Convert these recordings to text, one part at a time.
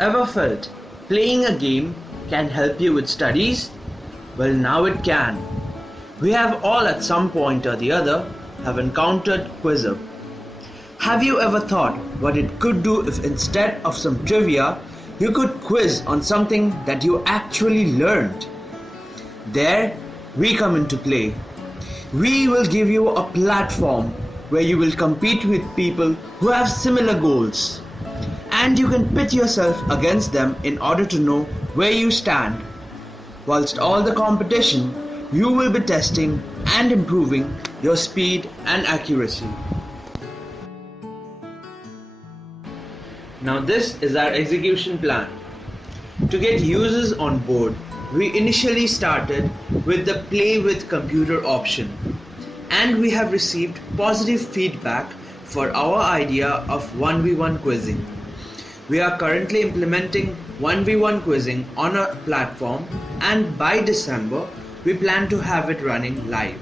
Ever felt playing a game can help you with studies? Well, now it can. We have all at some point or the other have encountered Quizzup. Have you ever thought what it could do if instead of some trivia, you could quiz on something that you actually learned? There, we come into play. We will give you a platform where you will compete with people who have similar goals. And you can pit yourself against them in order to know where you stand. Whilst all the competition, you will be testing and improving your speed and accuracy. Now this is our execution plan. To get users on board, we initially started with the play with computer option, and we have received positive feedback for our idea of 1v1 quizzing. We are currently implementing 1v1 quizzing on our platform, and by December we plan to have it running live.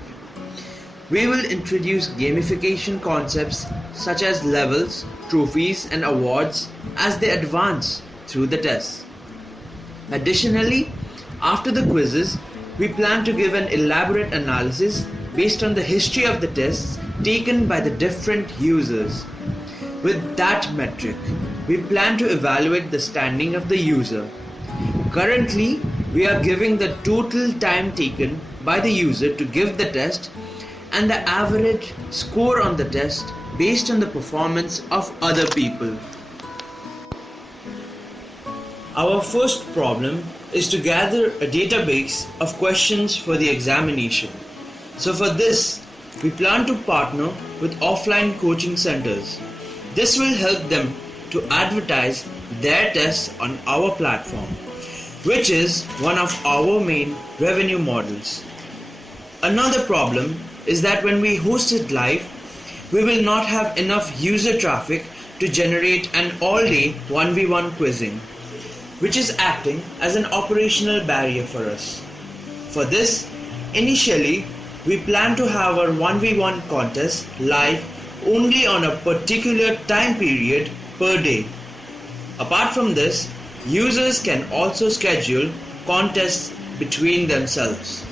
We will introduce gamification concepts such as levels, trophies and awards as they advance through the tests. Additionally, after the quizzes, we plan to give an elaborate analysis based on the history of the tests taken by the different users. With that metric, we plan to evaluate the standing of the user. Currently, we are giving the total time taken by the user to give the test and the average score on the test based on the performance of other people. Our first problem is to gather a database of questions for the examination. So for this, we plan to partner with offline coaching centers. This will help them to advertise their tests on our platform, which is one of our main revenue models. Another problem is that when we host it live, we will not have enough user traffic to generate an all-day 1v1 quizzing, which is acting as an operational barrier for us. For this, initially, we plan to have our 1v1 contest live only on a particular time period per day. Apart from this, users can also schedule contests between themselves.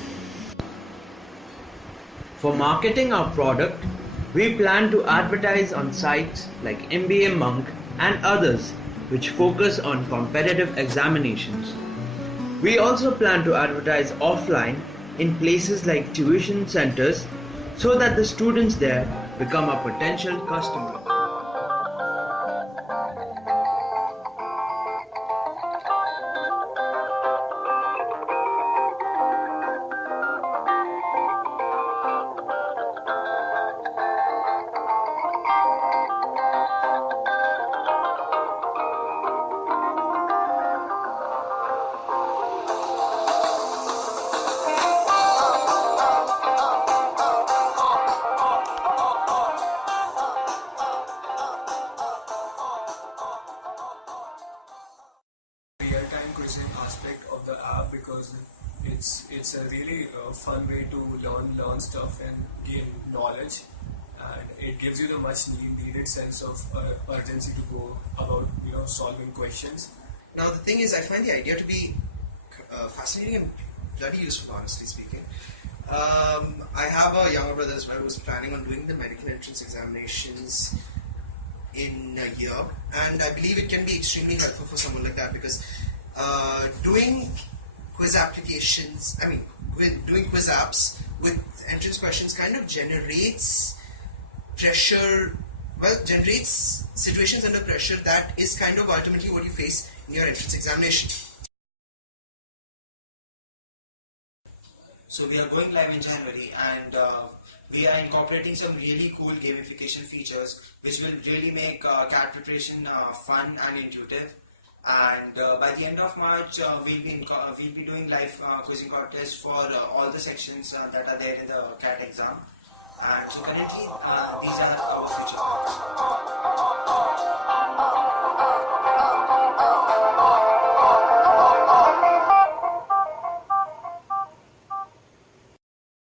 For marketing our product, we plan to advertise on sites like MBA Monk and others which focus on competitive examinations. We also plan to advertise offline in places like tuition centers so that the students there become a potential customer. Real-time quizzing aspect of the app, because it's a really fun way to learn stuff and gain knowledge, and it gives you the much needed sense of urgency to go about solving questions. Now the thing is, I find the idea to be fascinating and bloody useful, honestly speaking. I have a younger brother as well who's planning on doing the medical entrance examinations in a year, and I believe it can be extremely helpful for someone like that, because doing quiz applications, doing quiz apps with entrance questions kind of generates pressure, generates situations under pressure that is kind of ultimately what you face in your entrance examination. So we are going live in January, and we are incorporating some really cool gamification features which will really make CAT preparation fun and intuitive. And by the end of March, we'll be doing live quizzing contests for all the sections that are there in the CAT exam. And so currently, these are our future plans.